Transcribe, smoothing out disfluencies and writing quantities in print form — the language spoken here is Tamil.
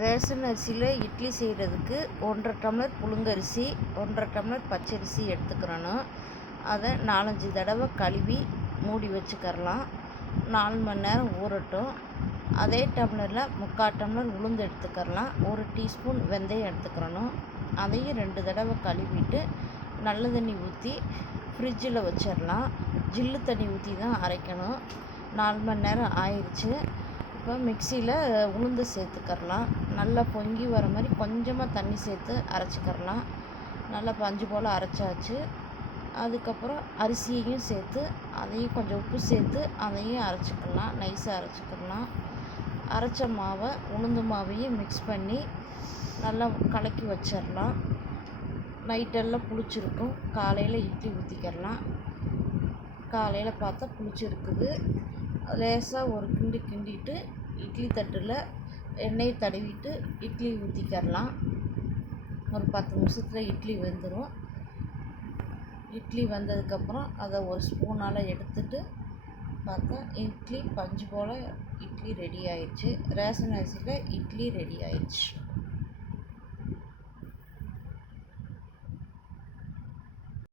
ரேஷன் அரிசியில் இட்லி செய்கிறதுக்கு 1.5 டம்ளர் புழுங்கரிசி, 1.5 டம்ளர் பச்சரிசி எடுத்துக்கிறணும். அதை 4-5 தடவை கழுவி மூடி வச்சுக்கரலாம். 4 மணி நேரம் ஊறட்டும். அதே டம்ளரில் 3/4 டம்ளர் உளுந்து எடுத்துக்கிறலாம். 1 டீஸ்பூன் வெந்தயம் எடுத்துக்கிறணும். அதையும் 2 தடவை கழுவிட்டு நல்ல தண்ணி ஊற்றி ஃப்ரிட்ஜில் வச்சிடலாம். ஜில்லு தண்ணி ஊற்றி தான் அரைக்கணும். 4 மணி நேரம் ஆயிடுச்சு. இப்போ மிக்சியில் உளுந்து சேர்த்துக்கரலாம். நல்லா பொங்கி வர மாதிரி கொஞ்சமாக தண்ணி சேர்த்து அரைச்சிக்கரலாம். நல்லா பஞ்சு போல் அரைச்சாச்சு. அதுக்கப்புறம் அரிசியையும் சேர்த்து அதையும் கொஞ்சம் உப்பு சேர்த்து அதையும் அரைச்சிக்கலாம். நைஸாக அரைச்சிக்கலாம். அரைச்ச மாவை உளுந்து மாவையும் மிக்ஸ் பண்ணி நல்லா கலக்கி வச்சிடலாம். நைட்டெல்லாம் புளிச்சிருக்கும். காலையில் இட்லி ஊற்றிக்கிறலாம். காலையில் பார்த்தா புளிச்சிருக்குது. லேசாக ஒரு கிண்டிட்டு இட்லி தட்டில் எண்ணெய் தடவிட்டு இட்லி ஊற்றிக்கிறலாம். ஒரு 10 நிமிஷத்தில் இட்லி வெந்துடும். இட்லி வெந்ததுக்கப்புறம் அதை ஒரு ஸ்பூனால் எடுத்துட்டு பார்த்தா இட்லி பஞ்சு போல் இட்லி ரெடி ஆயிடுச்சு. ரேஷன் அரிசியில் இட்லி ரெடி ஆயிடுச்சு.